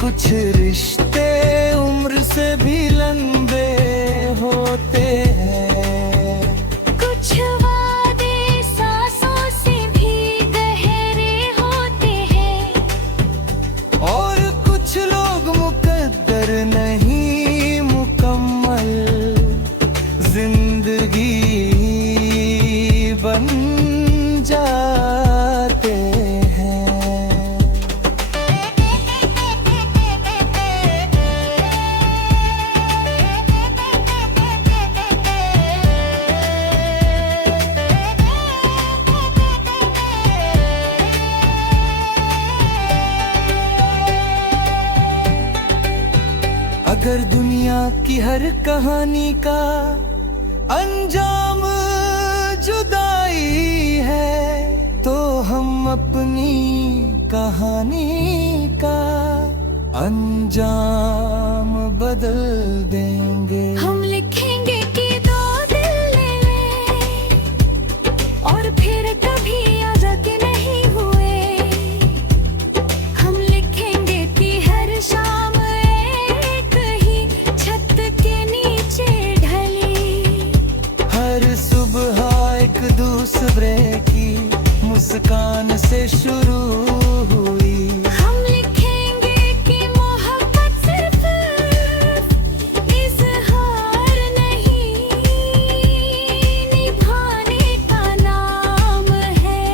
कुछ रिश्ते उम्र से भी लंबे होते हैं, कुछ वादे सांसों से भी गहरे होते हैं, और कुछ लोग मुकद्दर नहीं मुकम्मल जिंदगी बन जाते हैं। अगर दुनिया की हर कहानी का अंजाम जुदाई है, तो हम अपनी कहानी का अंजाम बदल देंगे। हम लिखेंगे कि दो दिल मिले और फिर कभी आजाद नहीं हुए। हम लिखेंगे कि हर शाम एक ही छत के नीचे ढली, हर सुबह एक दूसरे की मुस्कान से शुरू हुई। हम लिखेंगे कि मोहब्बत सिर्फ इजहार नहीं, निभाने का नाम है।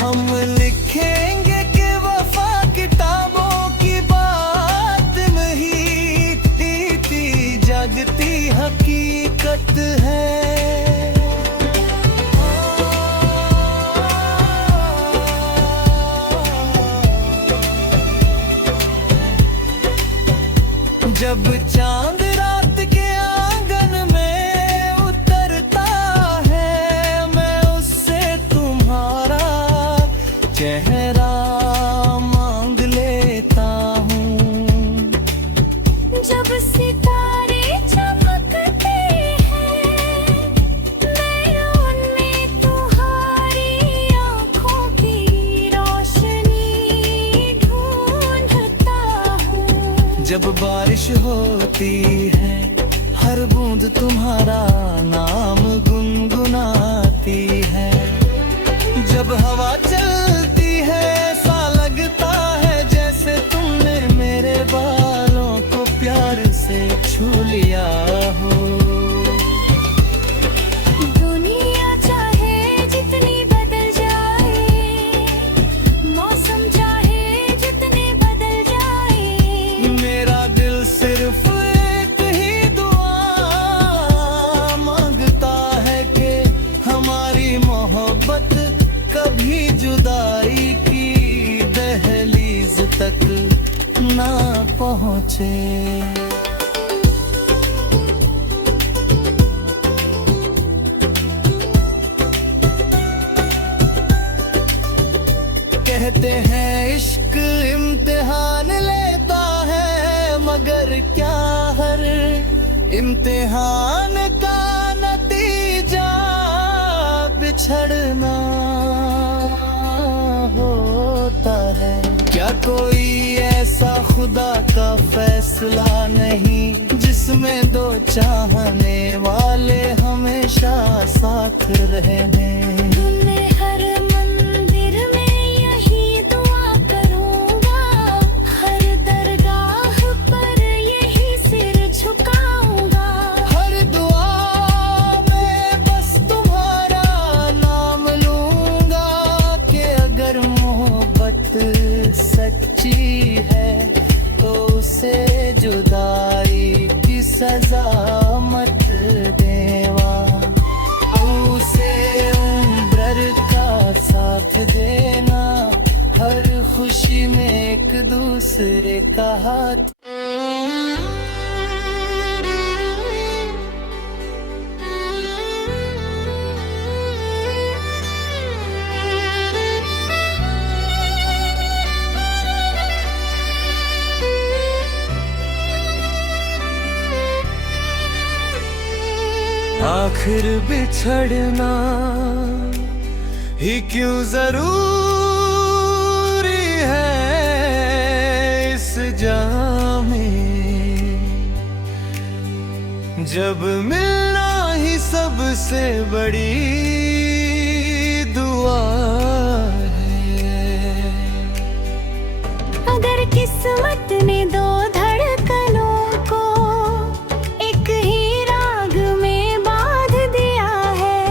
हम लिखेंगे कि वफा किताबों की बात नहीं, जीती जागती हकीकत है। जब चांद रात के आंगन में उतरता है, मैं उससे तुम्हारा चेहरा मांग लेता हूँ। जब सितारे चमकते हैं, मैं उनमें तुम्हारी आँखों की रोशनी ढूंढता हूँ। जब बारिश होती है, हर बूंद तुम्हारा नाम गुनगुनाती है। जब हवा चलती है, ऐसा लगता है जैसे तुमने मेरे बालों को प्यार से छू लिया हो। दुनिया चाहे जितनी बदल जाए, मौसम चाहे जितने बदल जाए, मेरा दिल सिर्फ एक ही दुआ मांगता है कि हमारी मोहब्बत कभी जुदाई की दहलीज तक ना पहुँचे। कहते हैं इश्क इम्तिहान लेता है, मगर क्या हर इम्तिहान का नतीजा बिछड़ना होता है? क्या कोई ऐसा खुदा का फैसला नहीं जिसमें दो चाहने वाले हमेशा साथ रहने? मैं हर मंदिर में यही दुआ करूंगा, हर दरगाह पर यही सिर झुकाऊंगा। हर दुआ में बस तुम्हारा नाम लूंगा कि अगर मोहब्बत सच्ची है तो उसे जुदाई की सजा मत देवा। उसे उम्र का साथ देना, हर खुशी में एक दूसरे का हाथ। आखिर बिछड़ना ही क्यों जरूरी जब मिलना ही सबसे बड़ी दुआ है। अगर किस्मत ने दो धड़कनों को एक ही राग में बांध दिया है,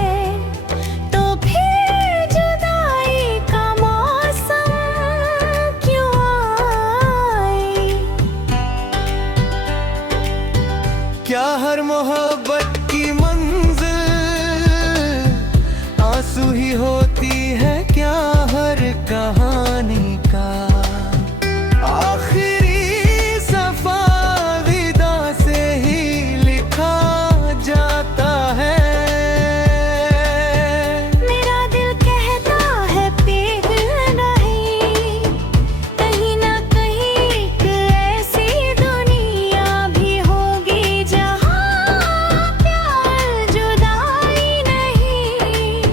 तो फिर जुदाई का मौसम क्यों आए? क्या हर मोहब्बत की मंजिल आंसू ही होती है? क्या हर कहानी का आखिरी सफा विदा से ही लिखा जाता है? मेरा दिल कहता है पिघल नहीं, कहीं ना कहीं एक ऐसी दुनिया भी होगी जहाँ प्यार जुदाई नहीं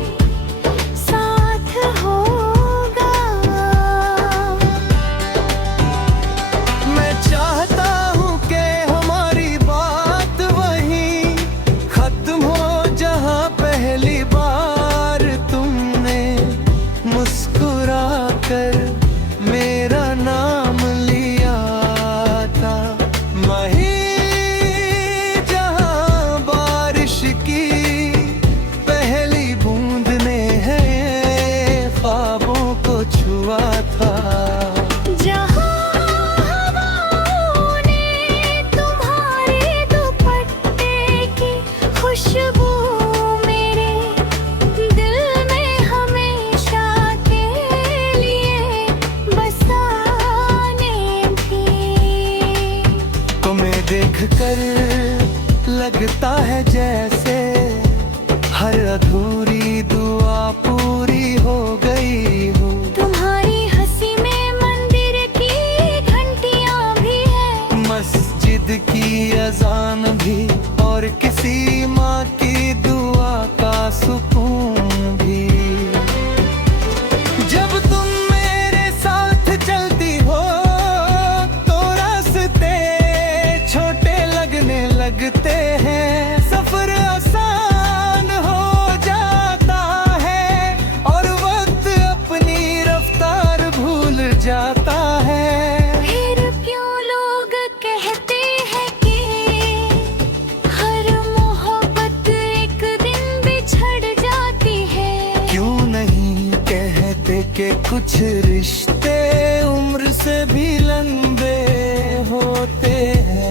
साथ होगा। मैं चाहता हूँ कि हमारी बात वहीं खत्म हो जहाँ पहली बार तुमने मुस्कुरा कर मेरा नाम लिया था। वहीं जहाँ बारिश की पहली बूंद ने है ख्वाबों को छुआ था। जहाँ हवाओं ने तुम्हारे दुपट्टे की खुशबू मेरे दिल में हमेशा के लिए बसाने भी। तुम्हें देखकर लगता है जैसे हर अधूरी दुआ पूरी हो गई हो। तुम्हारी हंसी में मंदिर की घंटियां भी है, मस्जिद की अजान भी और किसी माँ की दुआ का सुकून भी। जब तुम मेरे साथ चलती हो तो रास्ते छोटे लगने लगते हैं। सफर आसान हो जाता है और वक्त अपनी रफ्तार भूल जाता है। फिर क्यों लोग कहते हैं कि हर मोहब्बत एक दिन बिछड़ जाती है? क्यों नहीं कहते कि कुछ रिश्ते उम्र से भी लंबे होते हैं।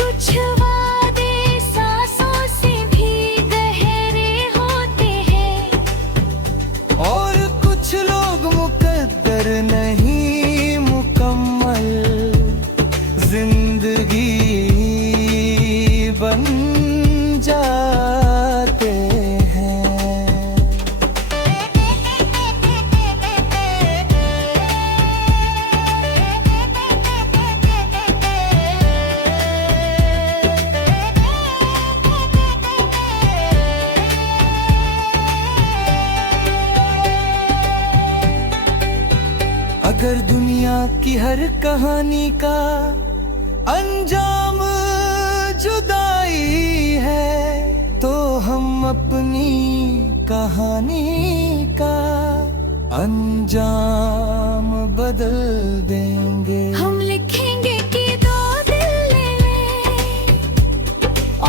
कुछ वादे सांसों से भी गहरे होते हैं, और कुछ लोग मुकद्दर नहीं मुकम्मल जिंदगी बन जाते हैं। अगर दुनिया की हर कहानी का अंजाम जुदाई है, तो हम अपनी कहानी का अंजाम बदल देंगे। हम लिखेंगे कि दो दिल ले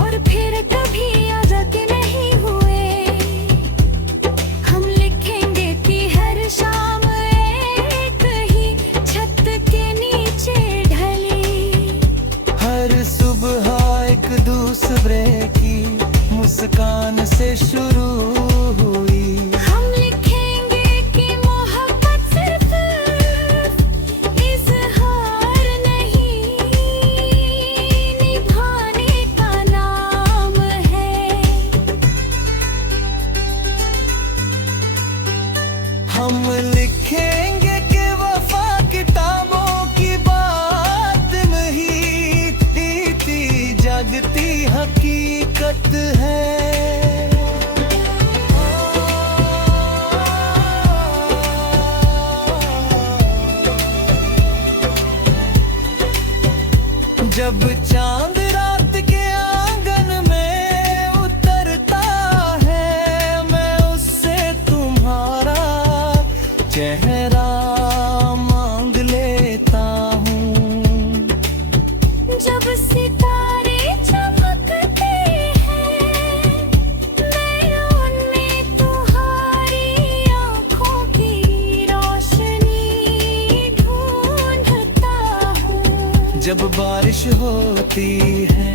और फिर कभी आजाद नहीं हुए। हम लिखेंगे कि हर शाम एक ही छत के नीचे ढली, हर सुबह एक दूसरे की मुस्कान से शुरू हुई। हम लिखेंगे कि मोहब्बत सिर्फ इजहार नहीं, निभाने का नाम है। हम लिखेंगे कि वफा किताबों की बात नहीं थी, जगती हकीकत है। जब चांद रात के जब बारिश होती है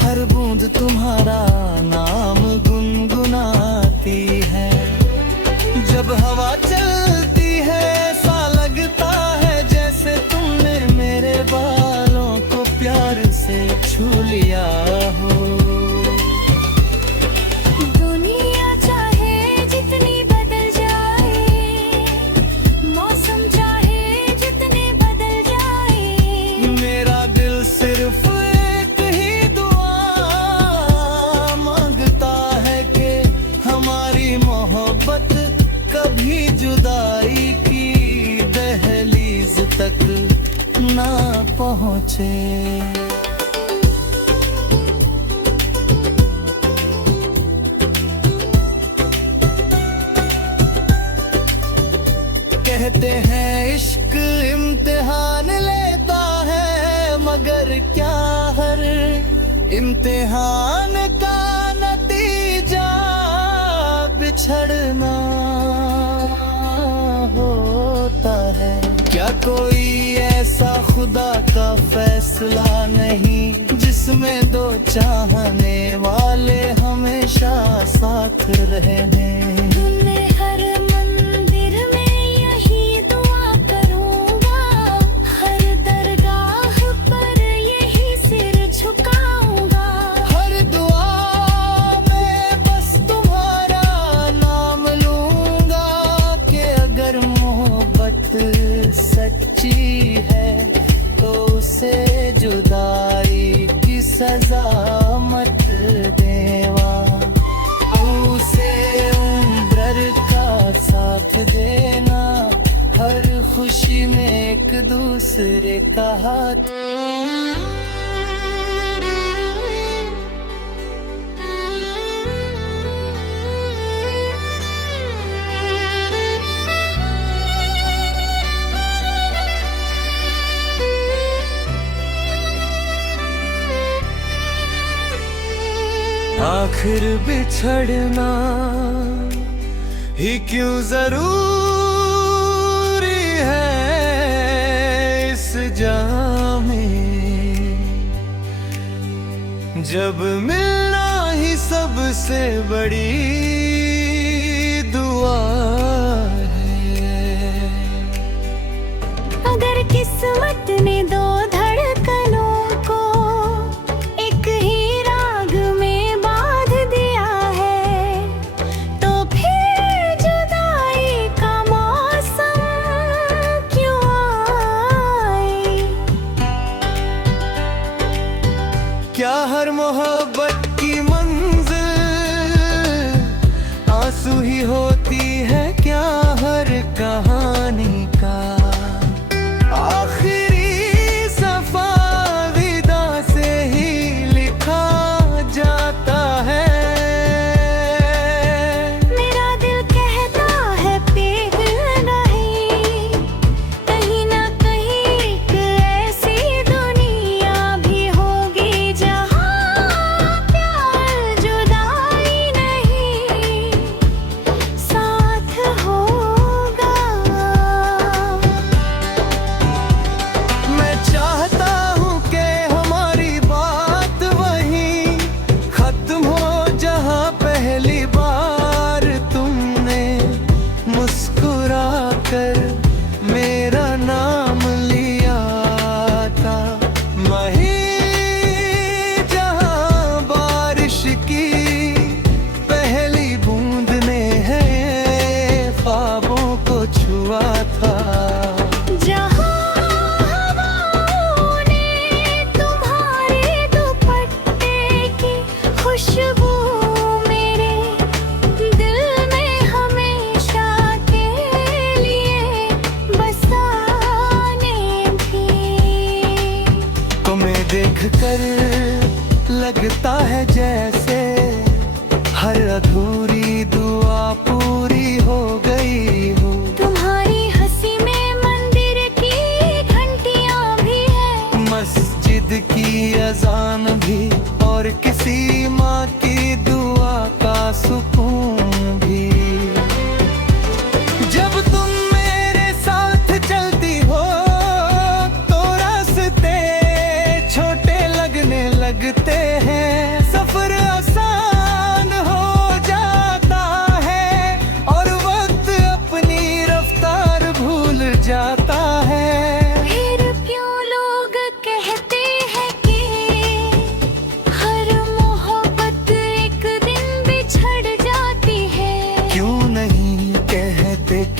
हर बूंद तुम्हारा नाम गुनगुनाती है। जब हवा चलती है ऐसा लगता है जैसे तुमने मेरे बालों को प्यार से छू लिया हो। दुनिया चाहे जितनी बदल जाए, मौसम चाहे जितने बदल जाए, मेरा दिल सिर्फ एक ही दुआ मांगता है कि हमारी मोहब्बत कभी जुदाई की दहलीज तक ना पहुँचे। कहते हैं इश्क इम्तिहान लेता है, मगर क्या हर इम्तिहान का नतीजा बिछड़ना होता है। क्या कोई ऐसा खुदा का फैसला नहीं जिसमें दो चाहने वाले हमेशा साथ रहने। मैं हर मंदिर में यही दुआ करूंगा, हर दरगाह पर यही सिर झुकाऊंगा। हर दुआ में बस तुम्हारा नाम लूंगा कि अगर मोहब्बत सच्ची है तो उसे जुदाई की सजा मत देवा। उसे उम्र का साथ देना, हर खुशी में एक दूसरे का हाथ। आखिर बिछड़ना ही क्यों जरूरी है इस जाम में, जब मिलना ही सबसे बड़ी दुआ है। अगर किस्मत ने दो धड़कनों को एक ही राग में बांध दिया है, तो फिर जुदाई का मौसम क्यों आए। क्या हर मोहब्बत की मंजिल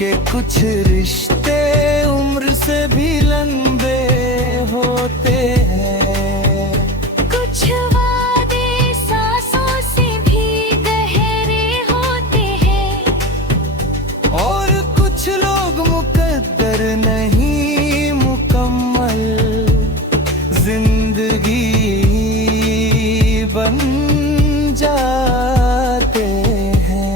के कुछ रिश्ते उम्र से भी लंबे होते हैं, कुछ वादे सांसों से भी गहरे होते हैं, और कुछ लोग मुकद्दर नहीं मुकम्मल जिंदगी बन जाते हैं।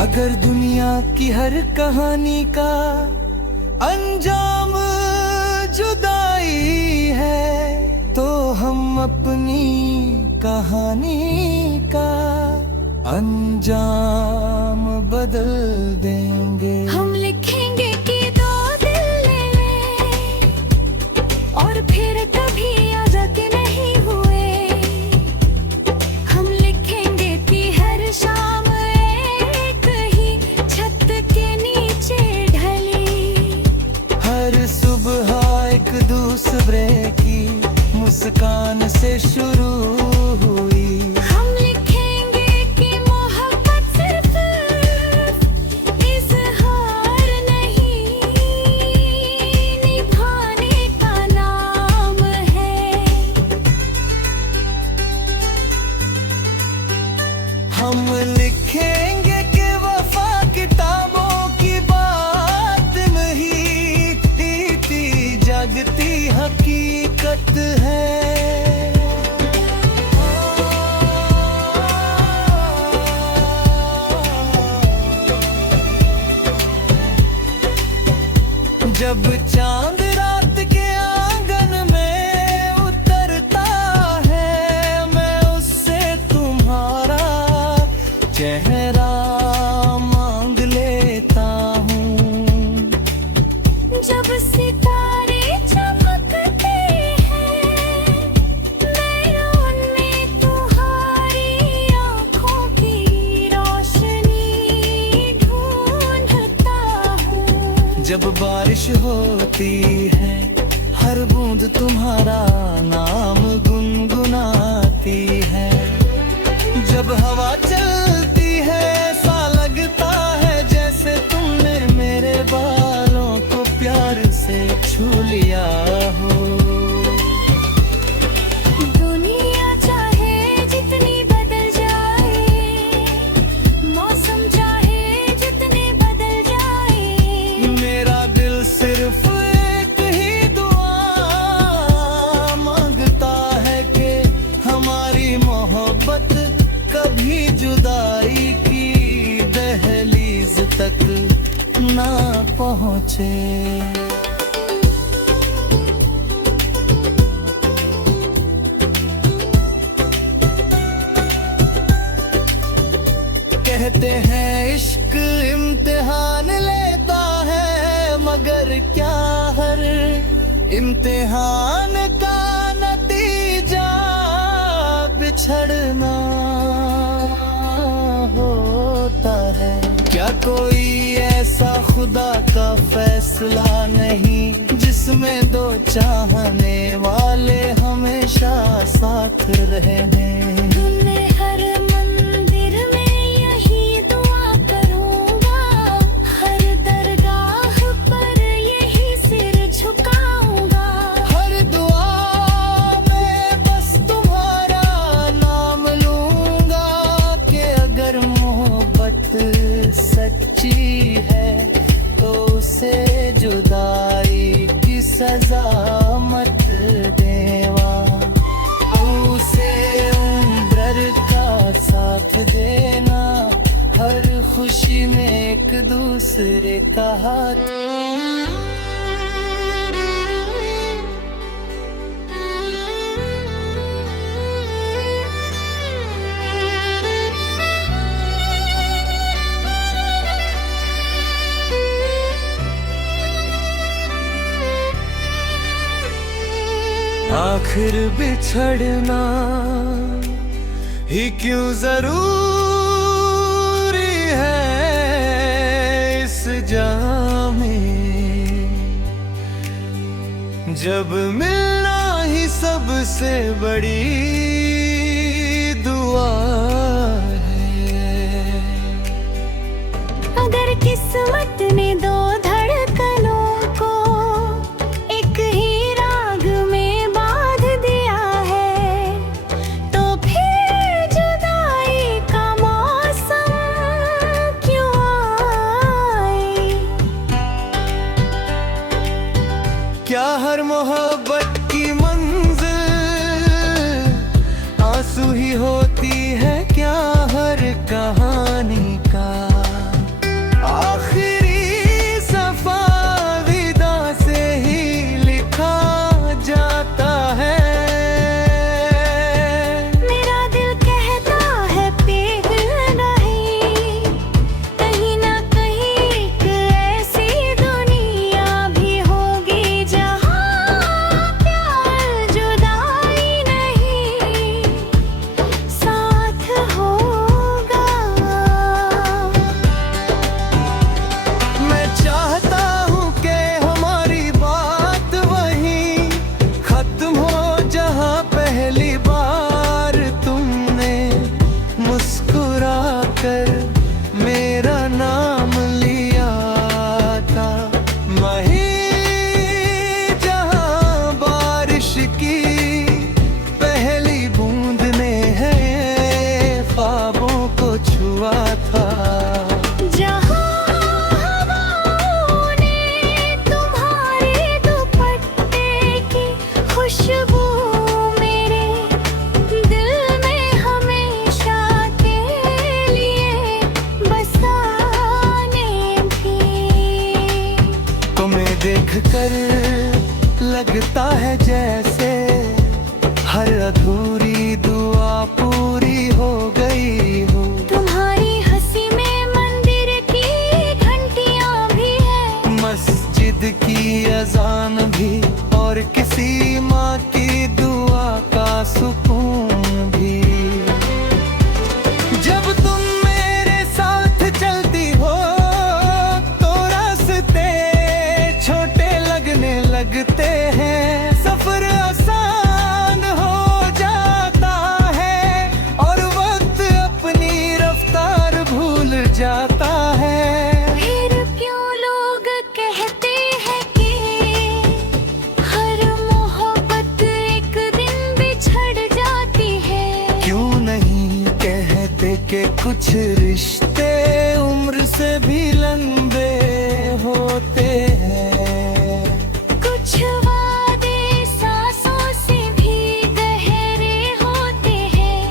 अगर दुनिया की हर कहानी का अंजाम जुदाई है, तो हम अपनी कहानी का अंजाम बदल देंगे। हम लिखेंगे कि दो दिल मिले और फिर कभी आजाद नहीं हुए। हम लिखेंगे कि हर शाम एक ही छत के नीचे ढली, हर सुबह एक दूसरे की मुस्कान से शुरू हुई। हम लिखेंगे कि मोहब्बत सिर्फ इजहार नहीं, निभाने का नाम है। हम लिखेंगे कि वफा किताबों की बात नहीं थी, जगती हकीकत है। जब चांद रात के आंगन में उतरता है, मैं उससे तुम्हारा चेहरा मांग लेता हूँ। जब सितारे चमकते हैं, मैं उनमें तुम्हारी आँखों की रोशनी ढूंढता हूँ। जब बारिश होती है, हर बूंद तुम्हारा नाम गुनगुनाती है। जब हवा चलती है, ऐसा लगता है जैसे तुमने मेरे बालों को प्यार से छू लिया हो। दुनिया चाहे जितनी बदल जाए, मौसम चाहे जितने बदल जाए, मेरा दिल सिर्फ एक ही दुआ मांगता है कि हमारी मोहब्बत कभी जुदाई की दहलीज तक ना पहुँचे। कहते हैं इश्क इम्तिहान लेता है, मगर क्या हर इम्तिहान का नतीजा बिछड़ना होता है? क्या कोई ऐसा खुदा का फैसला नहीं जिसमें दो चाहने वाले हमेशा साथ रहे हैं? मैं हर मंदिर में यही दुआ करूंगा, हर दरगाह पर यही सिर झुकाऊंगा। हर दुआ में बस तुम्हारा नाम लूंगा कि अगर मोहब्बत सच्ची है तो उसे जुदाई की सजा मत देवा। उसे उम्र का साथ देना, हर खुशी में एक दूसरे का हाथ। आखिर बिछड़ना ही क्यों जरूरी जब मिलना ही सबसे बड़ी दुआ है। अगर किस्मत ने दो धड़कनों को एक ही राग में बांध दिया है, तो फिर जुदाई का मौसम क्यों आए? क्या हर मोहब्बत की मंजिल आंसू ही होती है? क्या हर कहानी का आखिरी सफा विदा से ही लिखा जाता है? मेरा दिल कहता है फिर नहीं, कहीं ना कहीं एक ऐसी दुनिया भी होगी जहाँ प्यार जुदाई नहीं साथ होगा। मैं चाहता हूँ कि हमारी बात वहीं खत्म हो जहाँ पहली बार तुमने मुस्कुरा कर मेरा नाम लिया था। वहीं जहाँ बारिश की पहली बूंद ने है ख्वाबों को छुआ था। जहाँ हवाओं ने तुम्हारे दुपट्टे की खुशबू मेरे दिल में हमेशा के लिए बसाने भी। तुम्हें देखकर लगता है जैसे हर अधूरी दुआ पूरी हो गई हो। तुम्हारी हंसी में मंदिर की घंटियां भी है, मस्जिद की अजान भी और किसी माँ की दुआ का सुकून भी। जब तुम मेरे साथ चलती हो तो रास्ते छोटे लगने लगते हैं, सफर आसान हो जाता है और वक्त अपनी रफ्तार भूल जाता है। फिर क्यों लोग कहते हैं कि हर मोहब्बत एक दिन बिछड़ जाती है? क्यों नहीं कहते कि कुछ रिश्ते उम्र से भी लंबे होते हैं? कुछ वादे सांसों से भी गहरे होते हैं,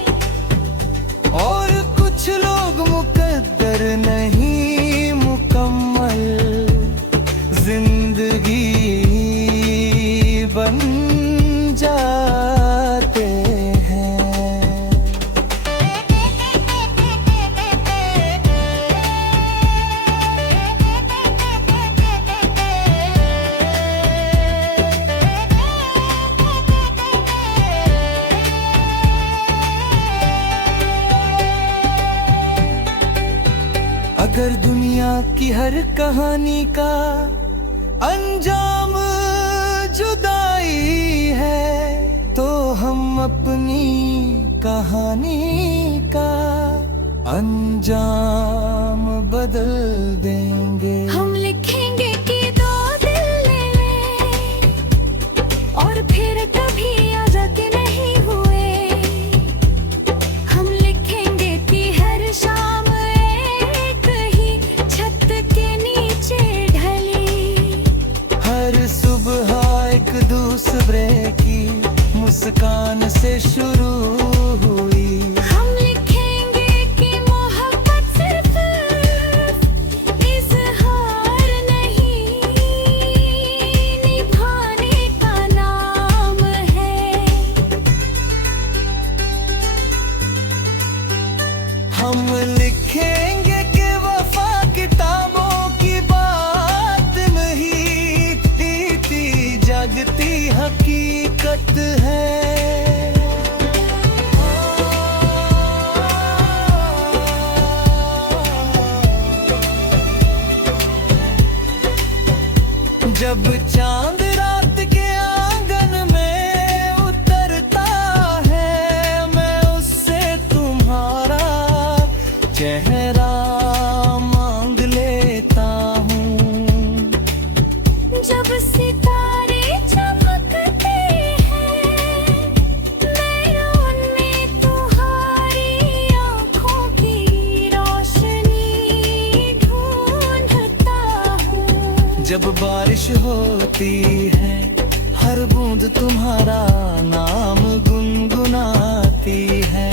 और कुछ लोग मुकद्दर नहीं मुकम्मल जिंदगी बन जाते हैं। अगर दुनिया की हर कहानी का अंजाम जुदाई है, तो हम अपनी कहानी का अंजाम बदल देंगे। हम लिखेंगे कि दो दिल मिले और फिर कभी आजाद नहीं हुए। हम लिखेंगे कि हर शाम एक ही छत के नीचे ढली, हर सुबह एक दूसरे की मुस्कान से शुरू हुई। हम लिखेंगे कि मोहब्बत सिर्फ इजहार नहीं, निभाने का नाम है। हम लिखेंगे कि वफा किताबों की बात नहीं, बीती जगती हकीकत है। जब चांद रात के चेहरा मांग लेता हूँ। जब सितारे चमकते हैं मैं उनमें तुम्हारी आँखों की रोशनी ढूंढता हूँ। जब बारिश होती है हर बूंद तुम्हारा नाम गुनगुनाती है।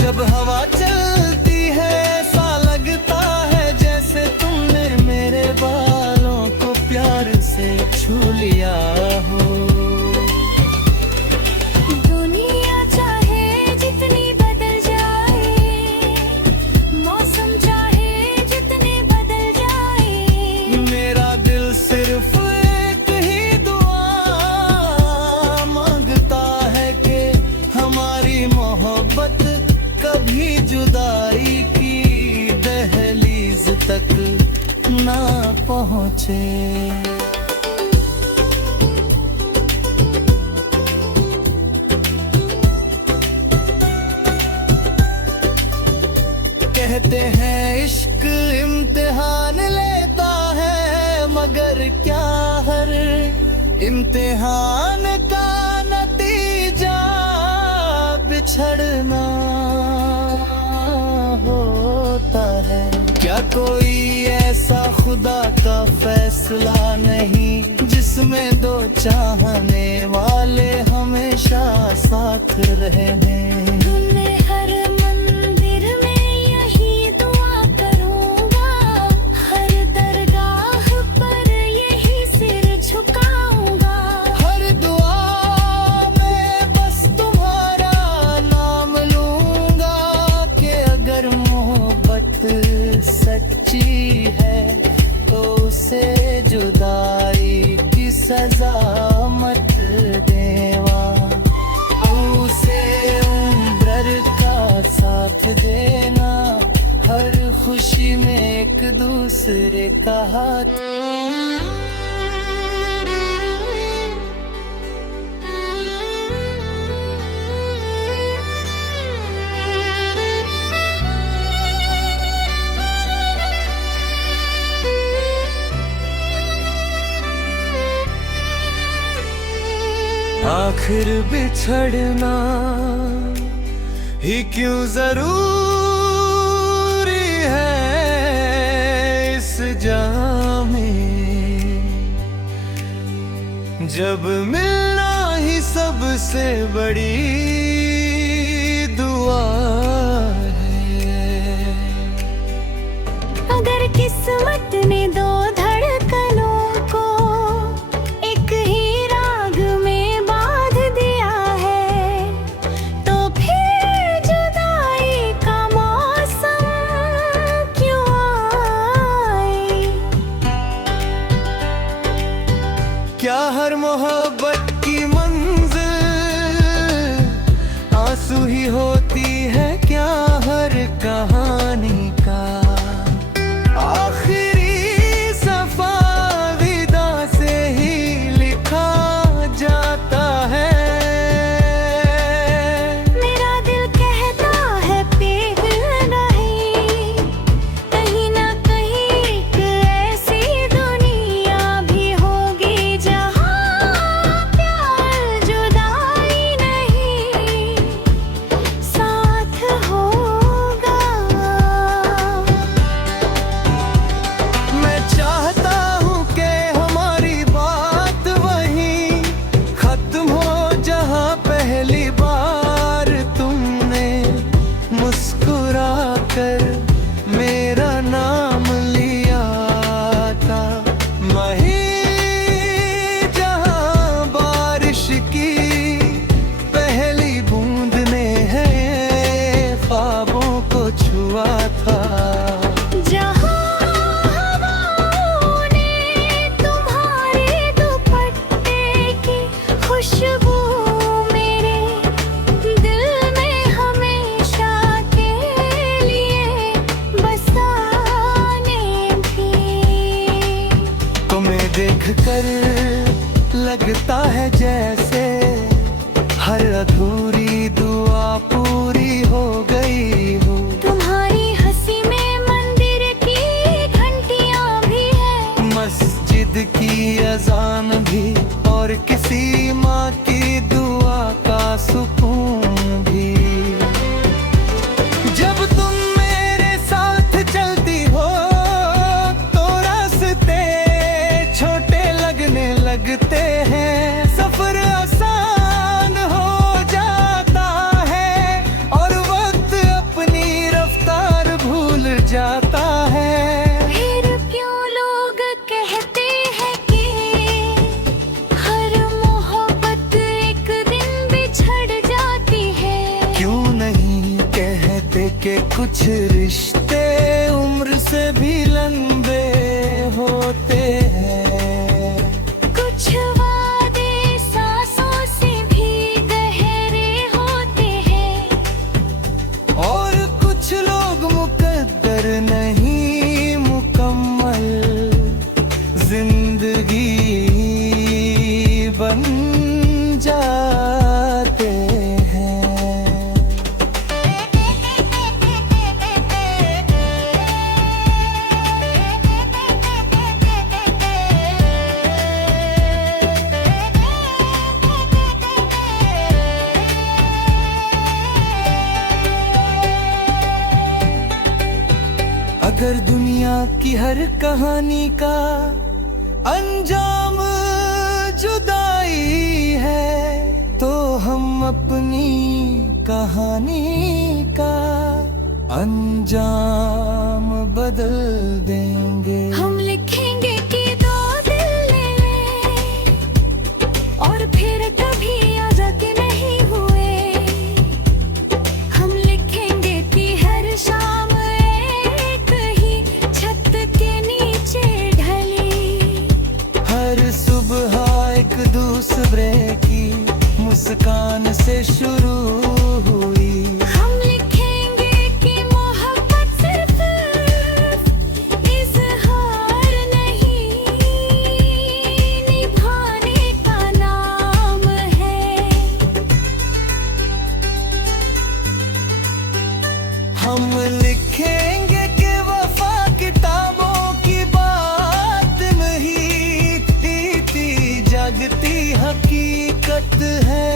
जब हवा चलती है ऐसा लगता है जैसे तुमने मेरे बालों को प्यार से छू लिया हो। दुनिया चाहे जितनी बदल जाए, मौसम चाहे जितने बदल जाए, मेरा दिल सिर्फ एक ही दुआ मांगता है कि हमारी मोहब्बत कभी जुदाई की दहलीज तक ना पहुँचे। कहते हैं इश्क इम्तिहान लेता है, मगर क्या हर इम्तिहान का नतीजा बिछड़ना होता है। क्या कोई ऐसा खुदा का फैसला नहीं जिसमें दो चाहने वाले हमेशा साथ रहने। मैं हर मंदिर में यही दुआ करूंगा, हर दरगाह पर यही सिर झुकाऊंगा। हर दुआ में बस तुम्हारा नाम लूंगा कि अगर मोहब्बत सच्ची है तो उसे जुदाई की सजा मत देवा। उसे उम्र का साथ देना, हर खुशी में एक दूसरे का हाथ। आखिर बिछड़ना ही क्यों जरूरी है इस जाम में, जब मिलना ही सबसे बड़ी दुआ है। अगर किस्मत ने दो धड़कनों को एक ही राग में बांध दिया है, तो फिर जुदाई का मौसम क्यों आए। क्या हर मोहब्बत की मंजिल आंसू ही होती है? क्या हर कहानी का आखिरी सफा विदा से ही लिखा जाता है? मेरा दिल कहता है पिघल नहीं, कहीं ना कहीं एक ऐसी दुनिया भी होगी जहाँ प्यार जुदाई नहीं साथ होगा। मैं चाहता हूँ कि हमारी बात वहीं खत्म हो जहाँ पहली बार तुमने मुस्कुरा कर मेरा नाम लिया था। वहीं जहाँ बारिश की पहली बूंद ने है ख्वाबों को छुआ था। जहाँ हवाओं ने तुम्हारे दुपट्टे की खुशबू मेरे दिल में हमेशा के लिए बसाने भी। तुम्हें देखकर लगता है जैसे हर अधूरी दुआ पूरी हो गई हो। तुम्हारी के कुछ रिश्ते उम्र से भी लंबे होते हैं। कुछ वादे सांसों से भी गहरे होते हैं। और कुछ लोग मुकद्दर नहीं मुकम्मल जिंदगी बन जाते हैं। अगर दुनिया की हर कहानी का अंजाम जुदाई है, तो हम अपनी कहानी का अंजाम बदल देंगे। हम लिखेंगे कि दो दिल ले ले और फिर कभी आजाद नहीं हुए। हम लिखेंगे कि हर शाम एक ही छत के नीचे ढली। हर सुबह एक दूसरे की मुस्कान से शुरू हुई। हम लिखेंगे कि मोहब्बत सिर्फ इजहार नहीं, निभाने का नाम है। हम लिखेंगे कि वफा किताबों की बात नहीं, जीती जागती हकीकत है।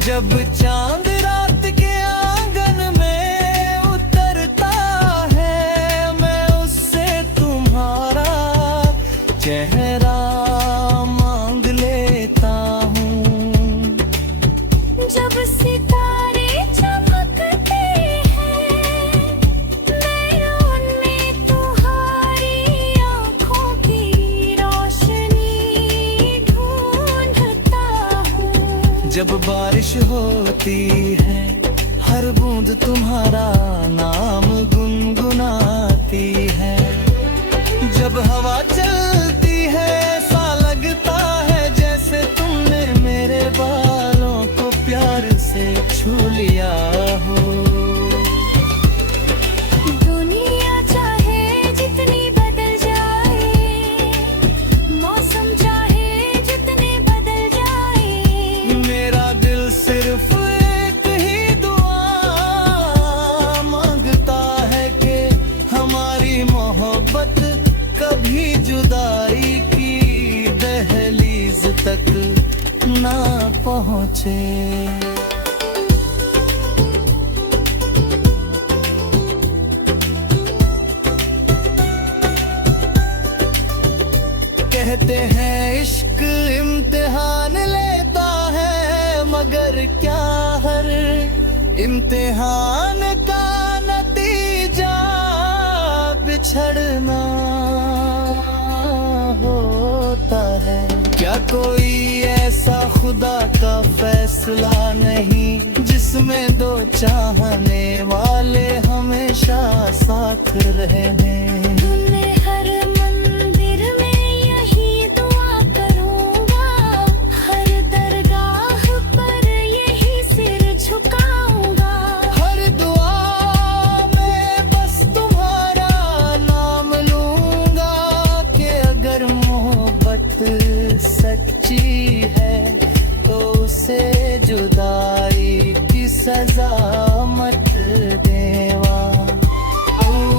जब चांद रात के आंगन में उतरता है, मैं उससे तुम्हारा चेहरा मांग लेता हूँ। जब सितारे चमकते हैं, मैं उनमें तुम्हारी आँखों की रोशनी ढूंढता हूँ। जब बारिश होती है, हर बूंद तुम्हारा नाम गुनगुनाती है। जब हवा चलती है, ऐसा लगता है जैसे तुमने मेरे बालों को प्यार से छू लिया हो। दुनिया चाहे जितनी बदल जाए, मौसम चाहे जितने बदल जाए, मेरा दिल सिर्फ एक ही दुआ मांगता है कि हमारी मोहब्बत कभी जुदाई की दहलीज तक ना पहुँचे। कहते हैं इश्क इम्तिहान लेता है, मगर क्या हर इम्तिहान का नतीजा बिछड़ना होता है? क्या कोई ऐसा खुदा का फैसला नहीं जिसमें दो चाहने वाले हमेशा साथ रहने? मैं हर मंदिर में यही दुआ करूंगा, हर दरगाह पर यही सिर झुकाऊंगा। हर दुआ में बस तुम्हारा नाम लूंगा कि अगर मोहब्बत सच्ची है तो उसे जुदाई की सजा मत देवा।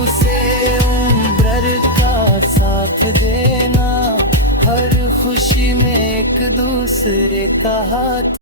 उसे उम्र का साथ देना, हर खुशी में एक दूसरे का हाथ